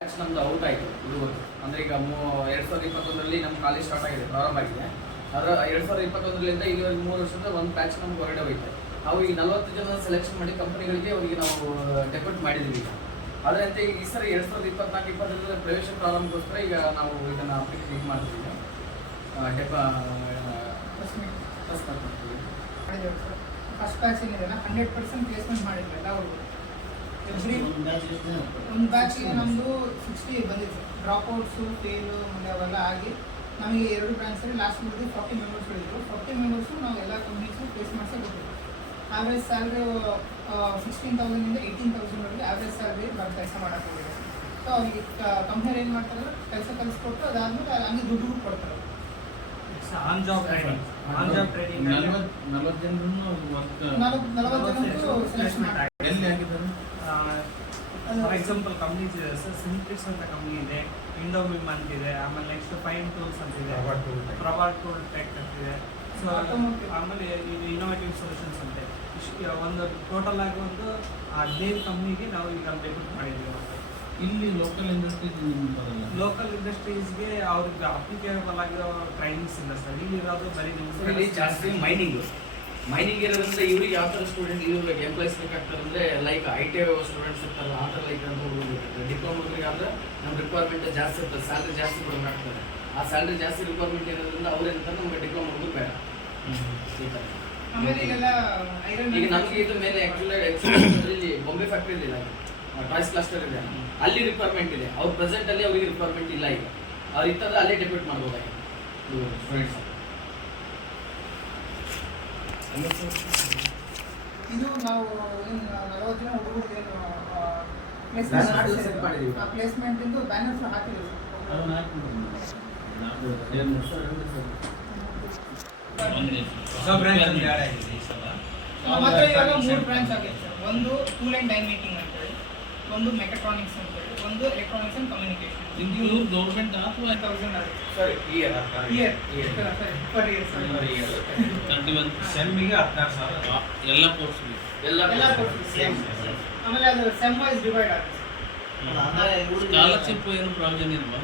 ನಮ್ದು ಔಟ್ ಆಯಿತು ಹುಡುಗರು. ಅಂದರೆ ಈಗ 2021ರಲ್ಲಿ ನಮ್ಮ ಕಾಲೇಜ್ ಸ್ಟಾರ್ಟ್ ಆಗಿದೆ, ಪ್ರಾರಂಭ ಆಗಿದೆ. ಅದರ 2021ರಿಂದ ಇಲ್ಲಿವರೆಗೆ 3 ವರ್ಷದ ಒಂದು ಬ್ಯಾಚ್ ನಮ್ಗೆ ಹೊರಗಡೆ ಹೋಯ್ತು. ನಾವು ಈ 40 ಜನ ಸೆಲೆಕ್ಷನ್ ಮಾಡಿ ಕಂಪನಿಗಳಿಗೆ ಅವರಿಗೆ ನಾವು ಡೆಪ್ಯೂಟ್ ಮಾಡಿದ್ದೀವಿ. ಈಗ ಅದರಂತೆ ಈ ಸರಿ 2024-25 ಪ್ರವೇಶ ಪ್ರಾರಂಭಕ್ಕೋಸ್ಕರ ಈಗ ನಾವು ಇದನ್ನು ಅಪ್ಲಿಕೇಶನ್ ಇದು ಮಾಡ್ತೀವಿ. ಫಸ್ಟ್ ಬ್ಯಾಚ್ ಏನಿದೆ 100% ಪ್ಲೇಸ್ಮೆಂಟ್ ಮಾಡಿದ್ರಲ್ಲ ಅವರು ಒಂದು ಬ್ಯಾಚಿಗೆ ನಮ್ಮದು 60 ಬಂದಿತ್ತು. ಡ್ರಾಪ್ಔಟ್ಸು ಫೇಲು ಮತ್ತು ಅವೆಲ್ಲ ಆಗಿ ನಮಗೆ 2 ಬ್ರಾಂಚಲ್ಲಿ ಲಾಸ್ಟ್ ಮುಗಿದು 40 ಮೆಂಬರ್ಸ್ ಉಳಿದ್ರು. 40 ಮೆಂಬರ್ಸು ನಾವು ಎಲ್ಲ ಕಂಪ್ನೀಸು ಪ್ಲೇಸ್ ಮಾಡಿಸೇ ಕೊಟ್ಟಿದ್ವಿ. ಆವ್ರೇಜ್ ಸ್ಯಾಲ್ರಿ 16,000ಇಂದ 18,000ವರೆಗೆ ಆವ್ರೇಜ್ ಸ್ಯಾಲ್ರಿ ಕೆಲಸ ಮಾಡೋಕ್ಕೆ ಹೋಗಿದೆ. ಸೊ ಅವ್ರಿಗೆ ಕಂಪ್ನಿಯವ್ರು ಏನು ಮಾಡ್ತಾರೆ, ಕೆಲಸ ಕಲಿಸ್ಕೊಟ್ಟು ಅದಾದಮೇಲೆ ಹಂಗೆ ದುಡ್ಡು ಕೊಡ್ತಾರೆ. ಆನ್ ಜಾಬ್ ಟ್ರೈನಿಂಗ್ 40 ಜನರು ಸೆಲೆಕ್ಷನ್ ಮಾಡ್ತಾರೆ. ಫಾರ್ ಎಕ್ಸಾಂಪಲ್ ಕಂಪ್ನೀಸ್ ಇದೆ ಸರ್, ಸಿಂಪ್ಲಿಕ್ಸ್ ಅಂತ ಕಂಪ್ನಿ ಇದೆ, ಇಂಡೋವಿಮ್ ಅಂತಿದೆ, ಆಮೇಲೆ ನೆಕ್ಸ್ಟ್ ಫೈನ್ ಟೂಲ್ಸ್ ಅಂತಿದೆ, ಪ್ರಭಾ ಟೂಲ್ ಟೆಕ್ ಅಂತಿದೆ. ಸೊ ಆಮೇಲೆ ಇದು ಇನೋವೇಟಿವ್ ಸೊಲ್ಯೂಷನ್ಸ್ ಅಂತೆ. ಒಂದು ಟೋಟಲ್ ಆಗಿ ಒಂದು 15 ಕಂಪ್ನಿಗೆ ನಾವು ಈಗ ಡೆಬ್ಯೂಟ್ ಮಾಡಿದ್ದೀವಿ. ಇಲ್ಲಿ ಲೋಕಲ್ ಇಂಡಸ್ಟ್ರೀಸ್ಗೆ ಅವ್ರಿಗೆ ಅಪ್ಲಿಕೇಬಲ್ ಆಗಿರೋ ಟ್ರೈನಿಂಗ್ಸ್ ಇಲ್ಲ ಸರ್. ಇಲ್ಲಿರೋದು ಬರೀ ಇಲ್ಲಿ ಜಾಸ್ತಿ ಮೈನಿಂಗ್ ಇರೋದ್ರಿಂದ ಇವ್ರಿಗೆ ಯಾವ ಥರ ಸ್ಟೂಡೆಂಟ್ ಇವ್ರಿಗೆ ಎಂಪ್ಲಾಯ್ಸ್ ಬೇಕಾಗ್ತಾರೆ ಅಂದರೆ ಲೈಕ್ ITI ಸ್ಟೂಡೆಂಟ್ಸ್ ಇರ್ತಾರೆ, ಆ ಥರ ಲೈಕ್ ಅಂತ ಹೋಗ್ಬೇಕಾಗ್ತದೆ. ಡಿಪ್ಲೊಮೋಗಳಿಗೆ ಆದರೆ ನಮ್ಮ ರಿಕ್ವೈರ್ಮೆಂಟ್ ಜಾಸ್ತಿ ಇರ್ತದೆ, ಸ್ಯಾಲ್ರಿ ಜಾಸ್ತಿ ಕೊಡಬೇಕಾಗ್ತದೆ. ಆ ಸ್ಯಾಲ್ರಿ ಜಾಸ್ತಿ ರಿಕ್ವೈರ್ಮೆಂಟ್ ಇರೋದ್ರಿಂದ ಅವ್ರೇನಂತ ನಮಗೆ ಡಿಪ್ಲೊಮಾ ಹುಡುಗ ಬೇಡ. ಈ ಥರ ಈಗ ನಮಗೆ ಇದು ಮೇಲೆ ಇಲ್ಲಿ ಬಾಂಬೆ ಫ್ಯಾಕ್ಟ್ರಿ ಇದೆಯಲ್ಲ, ಟಾಯ್ಸ್ ಕ್ಲಸ್ಟರ್ ಇದೆ, ಅಲ್ಲಿ ರಿಕ್ವೈರ್ಮೆಂಟ್ ಇದೆ. ಅವ್ರ ಪ್ರೆಸೆಂಟಲ್ಲಿ ಅವರಿಗೆ ರಿಕ್ವೈರ್ಮೆಂಟ್ ಇಲ್ಲ. ಈಗ ಅವ್ರು ಇತ್ತಂದ್ರೆ ಅಲ್ಲೇ ಡೆಪ್ಯೂಟ್ ಮಾಡ್ಬೋದಾಗಿ ಸ್ಟೂಡೆಂಟ್ಸ್. ಇದು ನಾವು 40 ಜನ ಹುಡುಗರಿಗೆ ಪ್ಲೇಸ್ಮೆಂಟ್ ಇಂದು ಬ್ಯಾನರ್ಸ್ ಹಾಕಿದ್ದೀವಿ. ಮತ್ತೆ ಇವಾಗ 3 ಬ್ರಾಂಚ್ ಆಗಿದೆ ಸರ್. ಒಂದು ಟೂಲ್ ಆ್ಯಂಡ್ ಡೈ ಮೇಕಿಂಗ್ ಅಂತ ಹೇಳಿ, ಒಂದು ಮೆಕಾಟ್ರಾನಿಕ್ಸ್ ಅಂತ ಹೇಳಿ, ಒಂದು ಎಲೆಕ್ಟ್ರಾನಿಕ್ಸ್ ಅಂಡ್ ಕಮ್ಯುನಿಕೇಶನ್. ಇದು ಗೌರ್ಮೆಂಟ್ ಅಥವಾ 1000 ಸರಿ ಇಯರ್ ಪರ್ ಇಯರ್ ಸರ್. 31 ಸೆಮ್ಮಿಗೆ 16,000 ಎಲ್ಲ ಕೋರ್ಸ್ ಎಲ್ಲ ಕೋರ್ಸ್ ಸೇಮ್. ಆಮೇಲೆ ಅದು ಸೆಮ್ ವೈಸ್ ಡಿವೈಡ್ ಆಗುತ್ತೆ. ಸ್ಕಾಲರ್ಶಿಪ್ ಏನು ಪ್ರಾವಿಷನ್ ಇಲ್ವಾ?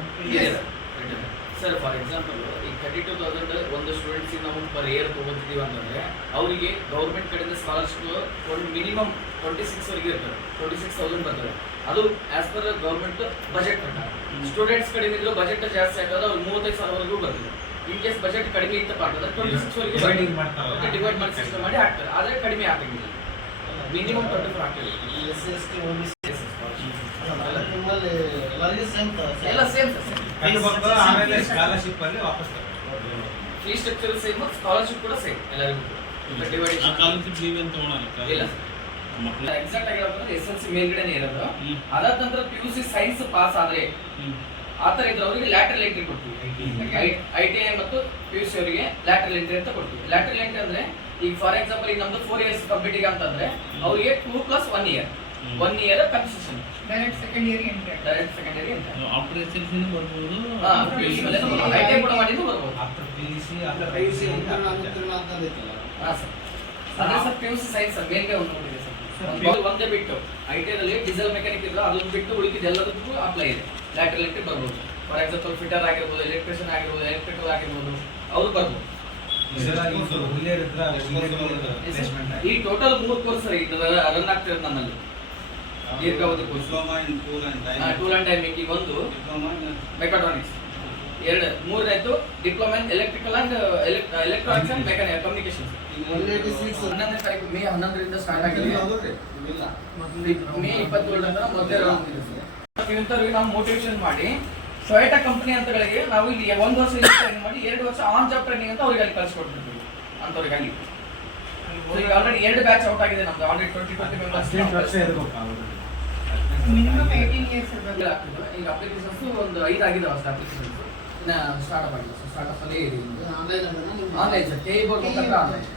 ಸರ್ ಫಾರ್ ಎಕ್ಸಾಂಪಲ್ ಈಗ 32,000 ಒಂದು ಸ್ಟೂಡೆಂಟ್ಸಿಗೆ ನಾವು ಪರ್ ಇಯರ್ ತೊಗೊತಿದ್ದೀವಿ ಅಂತಂದರೆ ಅವರಿಗೆ ಗೌರ್ಮೆಂಟ್ ಕಡೆಯಿಂದ ಸ್ಕಾಲರ್ಶಿಪ್ ಒಂದು ಮಿನಿಮಮ್ 26ವರೆಗೆ ಇರ್ತದೆ, 26,000 ಬರ್ತದೆ. ಅದು ಆ್ಯಸ್ ಪರ್ ಗೌರ್ಮೆಂಟ್ ಬಜೆಟ್ ಪ್ರಕಾರ. ಸ್ಟೂಡೆಂಟ್ಸ್ ಕಡಿಮೆ ಇದ್ದರೂ ಬಜೆಟ್ ಜಾಸ್ತಿ ಆಗೋದು ಅವ್ರು 35,000ವರೆಗೂ ಬರ್ತದೆ. ಇನ್ ಕೇಸ್ ಬಜೆಟ್ ಕಡಿಮೆ ಇತ್ತಪ್ಪ ಅಂತಂದ್ರೆ 26ವರೆಗೂ ಡಿವೈಡ್ ಮಾಡಿ ಸಿಸ್ಟಮ್ ಮಾಡಿ ಹಾಕ್ತಾರೆ. ಆದರೆ ಕಡಿಮೆ ಹಾಕಂಗಿಲ್ಲ, ಮಿನಿಮಮ್ 24 ಹಾಕ್ತಾರೆ. ಎಲ್ಲ ಸೇಮ್ ಸರ್. ಸ್ಕಾಲರ್ಶಿಪ್ ಅಲ್ಲಿ ವಾಪಸ್ ಫೀ ಸ್ಟ್ರಕ್ಚರ್ ಸೇಮ್, ಸ್ಕಾಲರ್ಶಿಪ್ ಕೂಡ ಸೇಮ್ ಎಲ್ಲರಿಗೂ. ಸ್ಕಾಲರ್ಶಿಪ್ ನೀವೇನು ತಗೊಳಲ್ಲ? ಇಲ್ಲ ಎಕ್ಸಾಕ್ಟ್ ಆಗಿ ಹೇಳ್ಬೇಕಂದ್ರೆ SLC ಮೇಲ್ಗಡೆನೇ ಇರೋದು. ಅದಾದ ನಂತರ PUC ಸೈನ್ಸ್ ಪಾಸ್ ಆದ್ರೆ ಆ ಥರ ಇದ್ರೆ ಅವರಿಗೆ ಲ್ಯಾಟರಲ್ ಎಂಟ್ರಿ ಕೊಡ್ತೀವಿ. ITI ಮತ್ತು PUC ಅವರಿಗೆ ಲ್ಯಾಟರಲ್ ಎಂಟ್ರಿ ಅಂತ ಕೊಡ್ತೀವಿ. ಲ್ಯಾಟರಲ್ ಎಂಟ್ರಿ ಅಂದ್ರೆ ಈಗ ಫಾರ್ ಎಕ್ಸಾಂಪಲ್ ಈಗ ನಮ್ದು 4 ಇಯರ್ಸ್ ಕಂಪ್ಲೀಟ್ ಈಗ ಅಂತಂದ್ರೆ ಅವರಿಗೆ 2 + 1 year 1 year concession. Direct second year entry. After SLC ಬರ್ಬೋದು, ITI ಕೂಡ ಮಾಡಿದ್ದು ಬರ್ಬೋದು. ಆಫ್ಟರ್ PUC ಅದೇ ಸರ್ PUC ಸೈನ್ಸ್ ಮೇಲ್ಗೆ ಒಂದು ನೋಡಿದೆ ಸರ್. ಒಂದೇ ಬಿಟ್ಟು ITI ಡೀಸೆಲ್ ಮೆಕ್ಯಾನಿಕ್ ಇದ್ರೆ ಅದನ್ನು ಬಿಟ್ಟು ಉಳಿದಿದ್ದು ಎಲ್ಲದಕ್ಕೂ ಅಪ್ಲೈ ಇದೆ. ಲ್ಯಾಟರಲ್ ಎಂಟ್ರಿ ಬರ್ಬೋದು. ಫಾರ್ ಎಕ್ಸಾಂಪಲ್ ಫಿಟರ್ ಆಗಿರ್ಬೋದು, ಎಲೆಕ್ಟ್ರಿಷಿಯನ್ ಆಗಿರ್ಬೋದು, ಎಲೆಕ್ಟ್ರಿಕಲ್ ಆಗಿರ್ಬೋದು, ಅವ್ರು ಬರ್ಬೋದು. ಈ ಟೋಟಲ್ 3 ಕೋರ್ಸ್ ರನ್ ಆಗ್ತಿರೋದು ನಮ್ಮಲ್ಲಿ. ದೀರ್ಘಾವಧಿ course tool and die making, ಒಂದು ಮೆಕಾಟ್ರಾನಿಕ್ಸ್, ಮೂರನೇದು diploma in electrical and electronics and communication. 11ನೇ ತಾರೀಕು ಮೇ 11ರಿಂದ ಸ್ಟಾರ್ಟ್ ಆಗಿದೆ. ಮೇ 27ರಿಂದ ಮೊದಲೇ ಇಂಥವ್ರಿಗೆ ನಾವು ಮೋಟಿವೇಶನ್ ಮಾಡಿ ಟೊಯೋಟಾ ಕಂಪನಿ ಅಂತಗಳಿಗೆ ನಾವು ಇಲ್ಲಿ 1 ವರ್ಷ ಟ್ರೈನಿಂಗ್ ಮಾಡಿ 2 ವರ್ಷ ಆನ್ ಜಾಬ್ ಟ್ರೈನಿಂಗ್ ಅಂತ ಅವ್ರಿಗೆ ಅಲ್ಲಿ ಕಳಿಸ್ಕೊಡ್ತಿರ್ತೀವಿ ಅಂಥವ್ರಿಗೆ. ಅಲ್ಲಿ ಈಗ ಆಲ್ರೆಡಿ 2 ಬ್ಯಾಚ್ ಔಟ್ ಆಗಿದೆ ನಮ್ದು. Already 20 members. ಮಿನಿಮಮ್ 18 ಇಯರ್ಸ್ ಇರಬೇಕು. ಈಗ ಅಪ್ಲಿಕೇಶನ್ಸ್ ಒಂದು 5 ಆಗಿದೆ ಅಷ್ಟೇ. ಅಪ್ಲಿಕೇಶನ್ಸ್ ಇನ್ನು ಸ್ಟಾರ್ಟ್ಅಪ್ ಆಗಿದೆ. ಸ್ಟಾರ್ಟ್ಅಪ್ ಅಲ್ಲೇ ಇದೆ. ಆನ್ಲೈನ್ ಸರ್, KE ಬೋರ್ಡ್ ಮುಖಾಂತರ ಆನ್ಲೈನ್.